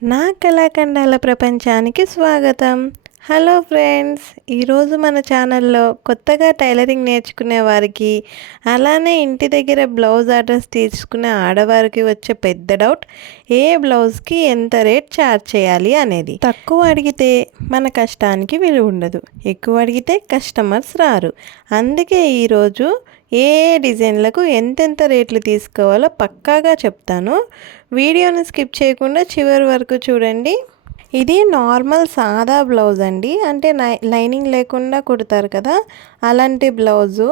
నా కళాఖండాల ప్రపంచానికి స్వాగతం. హలో ఫ్రెండ్స్, ఈరోజు మన ఛానల్లో కొత్తగా టైలరింగ్ నేర్చుకునే వారికి, అలానే ఇంటి దగ్గర బ్లౌజ్ ఆర్డర్స్ తీసుకునే ఆడవారికి వచ్చే పెద్ద డౌట్, ఏ బ్లౌజ్కి ఎంత రేట్ ఛార్జ్ చేయాలి అనేది. తక్కువ అడిగితే మన కష్టానికి విలువ ఉండదు, ఎక్కువ అడిగితే కస్టమర్స్ రారు. అందుకే ఈరోజు ఏ డిజైన్లకు ఎంతెంత రేట్లు తీసుకోవాలో పక్కాగా చెప్తాను. వీడియోని స్కిప్ చేయకుండా చివరి వరకు చూడండి. ఇది నార్మల్ సాదా బ్లౌజ్ అండి, అంటే లైనింగ్ లేకుండా కుడతారు కదా, అలాంటి బ్లౌజు.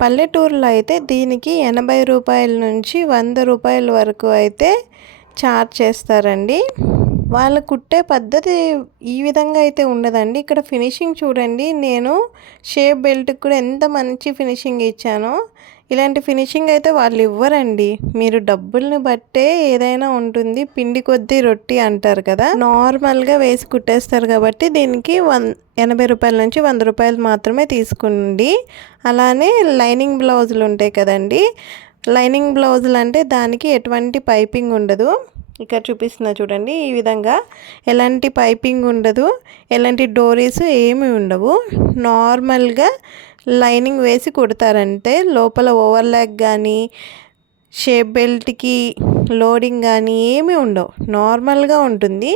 పల్లెటూరులో అయితే దీనికి 80 రూపాయల నుంచి 100 రూపాయల వరకు అయితే ఛార్జ్ చేస్తారండి. వాళ్ళు కుట్టే పద్ధతి ఈ విధంగా అయితే ఉండదండి. ఇక్కడ ఫినిషింగ్ చూడండి, నేను షేప్ బెల్ట్కి కూడా ఎంత మంచి ఫినిషింగ్ ఇచ్చానో, ఇలాంటి ఫినిషింగ్ అయితే వాళ్ళు ఇవ్వరండి. మీరు డబ్బుల్ని బట్టే ఏదైనా ఉంటుంది, పిండి కొద్దీ రొట్టి అంటారు కదా, నార్మల్గా వేసి కుట్టేస్తారు కాబట్టి దీనికి 80 రూపాయల నుంచి 100 రూపాయలు మాత్రమే తీసుకోండి. అలానే లైనింగ్ బ్లౌజులు ఉంటాయి కదండి, లైనింగ్ బ్లౌజులు అంటే దానికి ఎటువంటి పైపింగ్ ఉండదు. ఇక్కడ చూపిస్తున్నా చూడండి, ఈ విధంగా ఎలాంటి పైపింగ్ ఉండదు, ఎలాంటి డోరీస్ ఏమి ఉండవు. నార్మల్గా లైనింగ్ వేసి కుడతారంటే లోపల ఓవర్లాక్ కానీ షేప్ బెల్ట్కి లోడింగ్ కానీ ఏమీ ఉండవు, నార్మల్గా ఉంటుంది.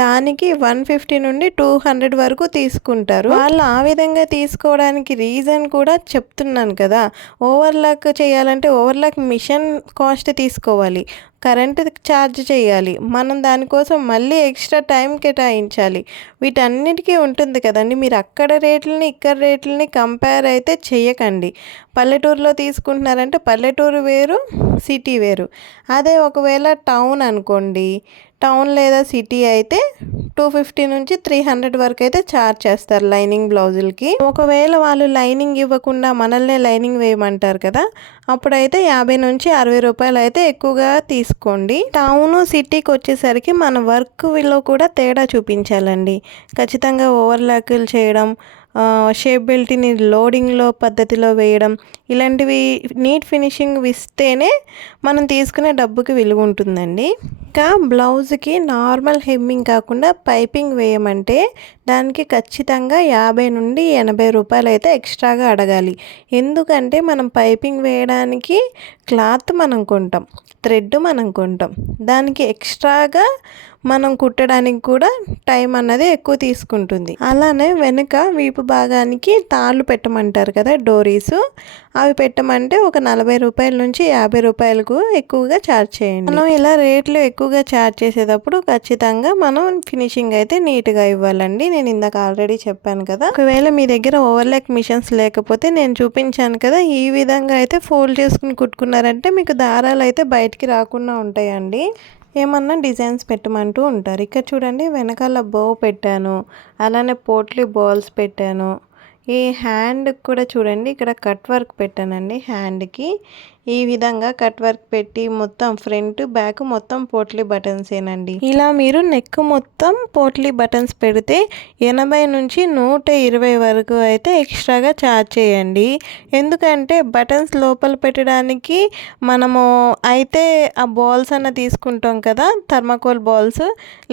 దానికి 150 నుండి 200 వరకు తీసుకుంటారు. వాళ్ళు ఆ విధంగా తీసుకోవడానికి రీజన్ కూడా చెప్తున్నాను కదా. ఓవర్లాక్ చేయాలంటే ఓవర్లాక్ మిషన్ కాస్ట్ తీసుకోవాలి, కరెంటు ఛార్జ్ చేయాలి, మనం దానికోసం మళ్ళీ ఎక్స్ట్రా టైం కేటాయించాలి. వీటన్నిటికీ ఉంటుంది కదండి. మీరు అక్కడ రేట్లని ఇక్కడ రేట్లని కంపేర్ అయితే చేయకండి. పల్లెటూరులో తీసుకుంటున్నారంటే పల్లెటూరు వేరు, సిటీ వేరు. అదే ఒకవేళ టౌన్ అనుకోండి, టౌన్ లేదా సిటీ అయితే 250 నుంచి 300 వరకు అయితే ఛార్జ్ చేస్తారు లైనింగ్ బ్లౌజులకి. ఒకవేళ వాళ్ళు లైనింగ్ ఇవ్వకుండా మనల్నే లైనింగ్ వేయమంటారు కదా, అప్పుడైతే 50 నుంచి 60 రూపాయలు అయితే ఎక్కువగా తీసుకోండి. టౌన్ సిటీకి వచ్చేసరికి మన వర్క్లో కూడా తేడా చూపించాలండి. ఖచ్చితంగా ఓవర్లాక్లు చేయడం, షేప్ బెల్ట్ని లోడింగ్లో పద్ధతిలో వేయడం, ఇలాంటివి నీట్ ఫినిషింగ్ ఇస్తేనే మనం తీసుకునే డబ్బుకి విలువ ఉంటుందండి. ఇంకా బ్లౌజ్కి నార్మల్ హెమ్మింగ్ కాకుండా పైపింగ్ వేయమంటే దానికి ఖచ్చితంగా 50 నుండి 80 రూపాయలు అయితే ఎక్స్ట్రాగా అడగాలి. ఎందుకంటే మనం పైపింగ్ వేయడానికి క్లాత్ మనం కొంటాం, థ్రెడ్ మనం కొంటాం, దానికి ఎక్స్ట్రాగా మనం కుట్టడానికి కూడా టైం అన్నది ఎక్కువ తీసుకుంటుంది. అలానే వెనుక వీపు భాగానికి తాళ్ళు పెట్టమంటారు కదా, డోరీస్, అవి పెట్టమంటే ఒక 40 రూపాయల నుంచి 50 రూపాయలకు ఎక్కువగా ఛార్జ్ చేయండి. మనం ఇలా రేట్లు ఎక్కువగా ఛార్జ్ చేసేటప్పుడు ఖచ్చితంగా మనం ఫినిషింగ్ అయితే నీట్గా ఇవ్వాలండి. నేను ఇందాక ఆల్రెడీ చెప్పాను కదా. ఒకవేళ మీ దగ్గర ఓవర్లాక్ మిషన్స్ లేకపోతే నేను చూపించాను కదా, ఈ విధంగా అయితే ఫోల్డ్ చేసుకుని కుట్టుకున్నారంటే మీకు దారాలు అయితే బయటికి రాకుండా ఉంటాయండి. ఏమన్నా డిజైన్స్ పెట్టమంటూ ఉంటారు. ఇక్కడ చూడండి, వెనకాల బో పెట్టాను, అలానే పోట్లీ బాల్స్ పెట్టాను. ఈ హ్యాండ్కి కూడా చూడండి, ఇక్కడ కట్ వర్క్ పెట్టానండి. హ్యాండ్కి ఈ విధంగా కట్ వర్క్ పెట్టి మొత్తం ఫ్రంట్ బ్యాక్ మొత్తం పోట్లీ బటన్స్ ఏనండి. ఇలా మీరు నెక్ మొత్తం పోట్లీ బటన్స్ పెడితే 80 నుంచి 120 వరకు అయితే ఎక్స్ట్రాగా ఛార్జ్ చేయండి. ఎందుకంటే బటన్స్ లోపల పెట్టడానికి మనము అయితే ఆ బాల్స్ అన్న తీసుకుంటాం కదా, థర్మాకోల్ బాల్స్,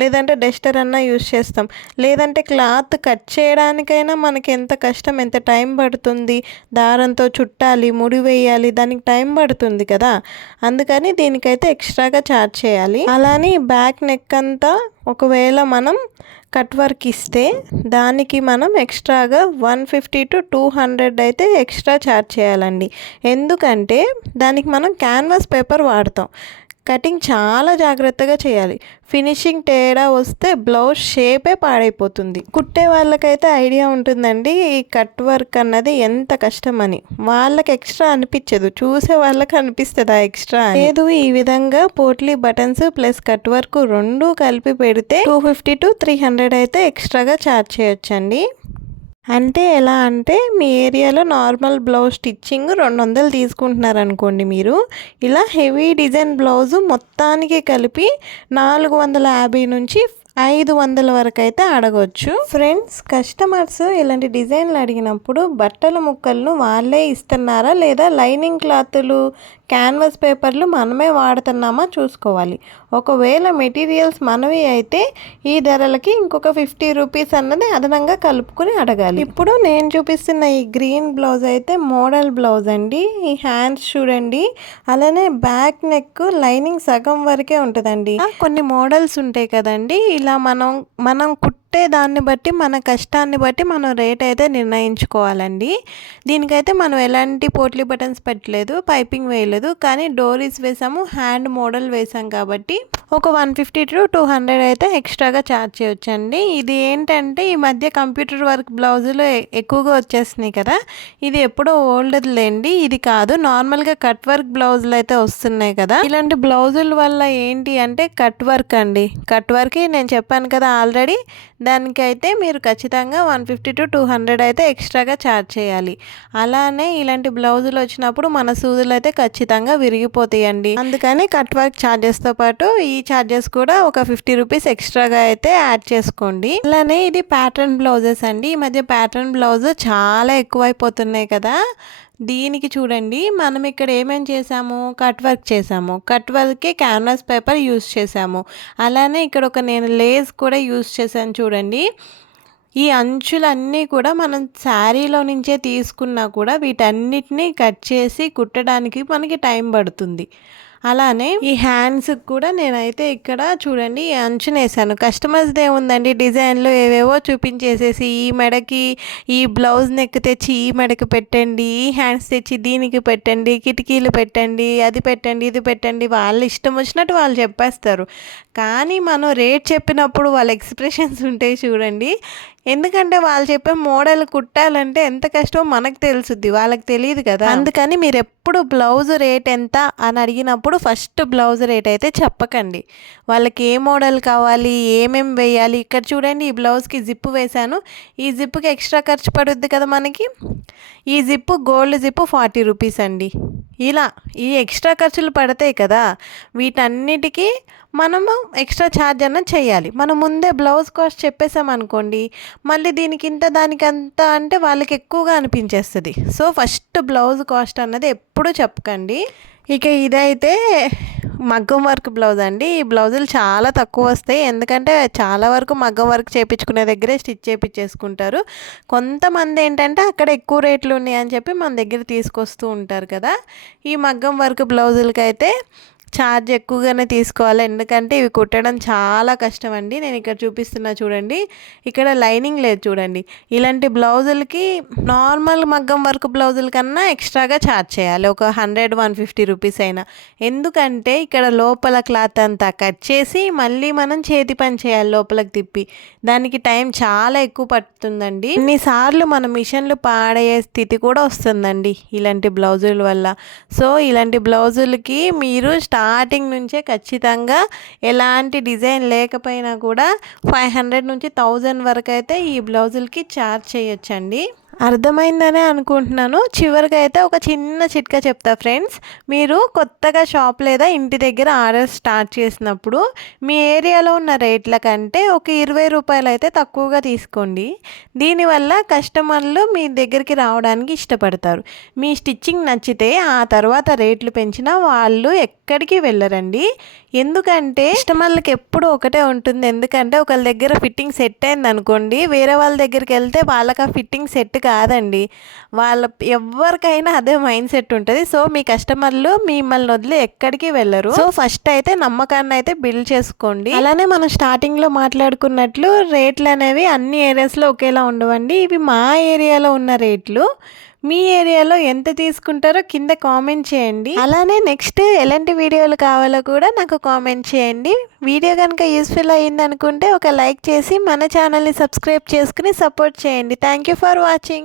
లేదంటే డస్టర్ అన్న యూజ్ చేస్తాం, లేదంటే క్లాత్ కట్ చేయడానికైనా మనకి ఎంత కష్టం, ఎంత టైం పడుతుంది, దారంతో చుట్టాలి, ముడి వేయాలి, దానికి టైం పడుతుంది కదా. అందుకని దీనికైతే ఎక్స్ట్రాగా ఛార్జ్ చేయాలి. అలానే బ్యాక్ నెక్ అంతా ఒకవేళ మనం కట్ వర్క్ ఇస్తే దానికి మనం ఎక్స్ట్రాగా 150 టు 200 అయితే ఎక్స్ట్రా ఛార్జ్ చేయాలండి. ఎందుకంటే దానికి మనం క్యాన్వాస్ పేపర్ వాడతాం. కటింగ్ చాలా జాగ్రత్తగా చేయాలి. ఫినిషింగ్ తేడా వస్తే బ్లౌజ్ షేపే పాడైపోతుంది. కుట్టే వాళ్ళకైతే ఐడియా ఉంటుందండి ఈ కట్ వర్క్ అన్నది ఎంత కష్టమని. వాళ్ళకి ఎక్స్ట్రా అనిపించదు, చూసే వాళ్ళకి అనిపిస్తుంది ఆ ఎక్స్ట్రా. లేదు, ఈ విధంగా potli buttons plus cut work రెండు కలిపి పెడితే 250 టు 300 అయితే ఎక్స్ట్రాగా ఛార్జ్ చేయొచ్చండి. అంటే ఎలా అంటే మీ ఏరియాలో నార్మల్ బ్లౌజ్ స్టిచ్చింగ్ 200 తీసుకుంటున్నారు అనుకోండి, మీరు ఇలా హెవీ డిజైన్ బ్లౌజు మొత్తానికి కలిపి 450 నుంచి 500 వరకు అయితే అడగొచ్చు. ఫ్రెండ్స్, కస్టమర్స్ ఇలాంటి డిజైన్లు అడిగినప్పుడు బట్టల ముక్కలను వాళ్ళే ఇస్తున్నారా లేదా లైనింగ్ క్లాతులు, క్యాన్వాస్ పేపర్లు మనమే వాడుతున్నామా చూసుకోవాలి. ఒకవేళ మెటీరియల్స్ మనవి అయితే ఈ ధరలకి ఇంకొక 50 రూపీస్ అన్నది అదనంగా కలుపుకొని అడగాలి. ఇప్పుడు నేను చూపిస్తున్న ఈ గ్రీన్ బ్లౌజ్ అయితే మోడల్ బ్లౌజ్ అండి. ఈ హ్యాండ్స్ చూడండి, అలానే బ్యాక్ నెక్ లైనింగ్ సగం వరకే ఉంటుందండి. కొన్ని మోడల్స్ ఉంటాయి కదండి, ఇలా మనం కుట్టే దాన్ని బట్టి మన కష్టాన్ని బట్టి మనం రేట్ అయితే నిర్ణయించుకోవాలండి. దీనికైతే మనం ఎలాంటి పోట్లీ బటన్స్ పెట్టలేదు, పైపింగ్ వేయలేదు, కానీ డోరీస్ వేసాము, హ్యాండ్ మోడల్ వేసాం కాబట్టి ఒక 150 to 200 అయితే ఎక్స్ట్రాగా ఛార్జ్ చేయొచ్చండి. ఇది ఏంటంటే ఈ మధ్య కంప్యూటర్ వర్క్ బ్లౌజులు ఎక్కువగా వచ్చేస్తున్నాయి కదా, ఇది ఎప్పుడో ఓల్డ్లేండి, ఇది కాదు. నార్మల్గా కట్ వర్క్ బ్లౌజులు అయితే వస్తున్నాయి కదా, ఇలాంటి బ్లౌజుల వల్ల ఏంటి అంటే కట్ వర్క్ అండి. కట్ వర్క్ నేను చెప్పాను కదా ఆల్రెడీ, దానికైతే మీరు ఖచ్చితంగా 150 to 200 అయితే ఎక్స్ట్రాగా ఛార్జ్ చేయాలి. అలానే ఇలాంటి బ్లౌజులు వచ్చినప్పుడు మన సూదులు అయితే ఖచ్చితంగా విరిగిపోతాయండి. అందుకని కట్ వర్క్ ఛార్జెస్తో పాటు ఈ ఛార్జెస్ కూడా ఒక 50 రూపీస్ ఎక్స్ట్రాగా అయితే యాడ్ చేసుకోండి. అలానే ఇది ప్యాటర్న్ బ్లౌజెస్ అండి. ఈ మధ్య ప్యాటర్న్ బ్లౌజ్ చాలా ఎక్కువైపోతున్నాయి కదా, దీనికి చూడండి మనం ఇక్కడ ఏమేం చేసాము, కట్ వర్క్ చేసాము, కట్ వర్క్కి క్యాన్వాస్ పేపర్ యూస్ చేసాము. అలానే ఇక్కడ నేను లేస్ కూడా యూస్ చేశాను చూడండి. ఈ అంచులన్నీ కూడా మనం శారీలో నుంచే తీసుకున్నా కూడా వీటన్నిటిని కట్ చేసి కుట్టడానికి మనకి టైం పడుతుంది. అలానే ఈ హ్యాండ్స్కి కూడా నేనైతే ఇక్కడ చూడండి ఈ అంచున వేసాను. కస్టమర్స్ది ఏముందండి, డిజైన్లు ఏవేవో చూపించేసేసి ఈ మెడకి ఈ బ్లౌజ్ నెక్ తెచ్చి ఈ మెడకి పెట్టండి, ఈ హ్యాండ్స్ తెచ్చి దీనికి పెట్టండి, కిటికీలు పెట్టండి, అది పెట్టండి, ఇది పెట్టండి, వాళ్ళు ఇష్టం వచ్చినట్టు వాళ్ళు చెప్పేస్తారు. కానీ మనం రేట్ చెప్పినప్పుడు వాళ్ళ ఎక్స్ప్రెషన్స్ ఉంటాయి చూడండి. ఎందుకంటే వాళ్ళు చెప్పే మోడల్ కుట్టాలంటే ఎంత కష్టమో మనకు తెలుసుద్ది, వాళ్ళకి తెలియదు కదా. అందుకని మీరు ఎప్పుడు బ్లౌజ్ రేట్ ఎంత అని అడిగినప్పుడు ఫస్ట్ బ్లౌజ్ రేట్ అయితే చెప్పకండి. వాళ్ళకి ఏ మోడల్ కావాలి, ఏమేమి వేయాలి. ఇక్కడ చూడండి ఈ బ్లౌజ్కి జిప్పు వేశాను, ఈ జిప్పుకి ఎక్స్ట్రా ఖర్చు పడుద్ది కదా మనకి. ఈ జిప్పు గోల్డ్ జిప్పు 40 రూపీస్ అండి. ఇలా ఈ ఎక్స్ట్రా ఖర్చులు పడతాయి కదా, వీటన్నిటికీ మనము ఎక్స్ట్రా ఛార్జ్ అన్నది చేయాలి. మనం ముందే బ్లౌజ్ కాస్ట్ చెప్పేసామనుకోండి, మళ్ళీ దీనికి ఇంత దానికి అంత అంటే వాళ్ళకి ఎక్కువగా అనిపించేస్తుంది. సో ఫస్ట్ బ్లౌజ్ కాస్ట్ అన్నది ఎప్పుడూ చెప్పకండి. ఇక ఇదైతే మగ్గం వర్క్ బ్లౌజ్ అండి. ఈ బ్లౌజులు చాలా తక్కువ వస్తాయి, ఎందుకంటే చాలా వరకు మగ్గం వర్క్ చేయించుకునే దగ్గరే స్టిచ్ చేయించేసుకుంటారు. కొంతమంది ఏంటంటే అక్కడ ఎక్కువ రేట్లు ఉన్నాయని చెప్పి మన దగ్గర తీసుకొస్తూ ఉంటారు కదా. ఈ మగ్గం వర్క్ బ్లౌజులకైతే ఛార్జ్ ఎక్కువగానే తీసుకోవాలి, ఎందుకంటే ఇవి కుట్టడం చాలా కష్టం అండి. నేను ఇక్కడ చూపిస్తున్నా చూడండి, ఇక్కడ లైనింగ్ లేదు చూడండి. ఇలాంటి బ్లౌజులకి నార్మల్ మగ్గం వర్క్ బ్లౌజుల కన్నా ఎక్స్ట్రాగా ఛార్జ్ చేయాలి, ఒక 100-150 రూపీస్ అయినా. ఎందుకంటే ఇక్కడ లోపల క్లాత్ అంతా కట్ చేసి మళ్ళీ మనం చేతి పని చేయాలి లోపలికి తిప్పి, దానికి టైం చాలా ఎక్కువ పడుతుందండి. ఇన్నిసార్లు మన మిషన్లు పాడయ్యే స్థితి కూడా వస్తుందండి ఇలాంటి బ్లౌజుల వల్ల. సో ఇలాంటి బ్లౌజులకి మీరు స్టార్టింగ్ నుంచే ఖచ్చితంగా ఎలాంటి డిజైన్ లేకపోయినా కూడా 500 నుంచి 1000 వరకు అయితే ఈ బ్లౌజులకి ఛార్జ్ చేయొచ్చండి. అర్థమైందనే అనుకుంటున్నాను. చివరిగా అయితే ఒక చిన్న చిట్కా చెప్తా ఫ్రెండ్స్. మీరు కొత్తగా షాప్ లేదా ఇంటి దగ్గర ఆర్డర్ స్టార్ట్ చేసినప్పుడు మీ ఏరియాలో ఉన్న రేట్ల కంటే ఒక 20 రూపాయలు అయితే తక్కువగా తీసుకోండి. దీనివల్ల కస్టమర్లు మీ దగ్గరికి రావడానికి ఇష్టపడతారు. మీ స్టిచ్చింగ్ నచ్చితే ఆ తర్వాత రేట్లు పెంచినా వాళ్ళు ఎక్కడికి వెళ్ళరండి. ఎందుకంటే కస్టమర్లకి ఎప్పుడు ఒకటే ఉంటుంది. ఎందుకంటే ఒకళ్ళ దగ్గర ఫిట్టింగ్ సెట్ అయింది అనుకోండి, వేరే వాళ్ళ దగ్గరికి వెళ్తే వాళ్ళకి ఆ ఫిట్టింగ్ సెట్ కాదండి. ఎవరికైనా అదే మైండ్ సెట్ ఉంటుంది. సో మీ కస్టమర్లు మిమ్మల్ని వదిలి ఎక్కడికి వెళ్ళరు. సో ఫస్ట్ అయితే నమ్మకాన్ని అయితే బిల్డ్ చేసుకోండి. అలానే మనం స్టార్టింగ్లో మాట్లాడుకున్నట్లు రేట్లు అనేవి అన్ని ఏరియాస్లో ఒకేలా ఉండవండి. ఇవి మా ఏరియాలో ఉన్న రేట్లు. మీ ఏరియాలో ఎంత తీసుకుంటారో కింద కామెంట్ చేయండి. అలానే నెక్స్ట్ ఎలాంటి వీడియోలు కావాలో కూడా నాకు కామెంట్ చేయండి. వీడియో కనుక యూస్ఫుల్ అయ్యింది అనుకుంటే ఒక లైక్ చేసి మన ఛానల్ని సబ్స్క్రైబ్ చేసుకుని సపోర్ట్ చేయండి. Thank you for watching.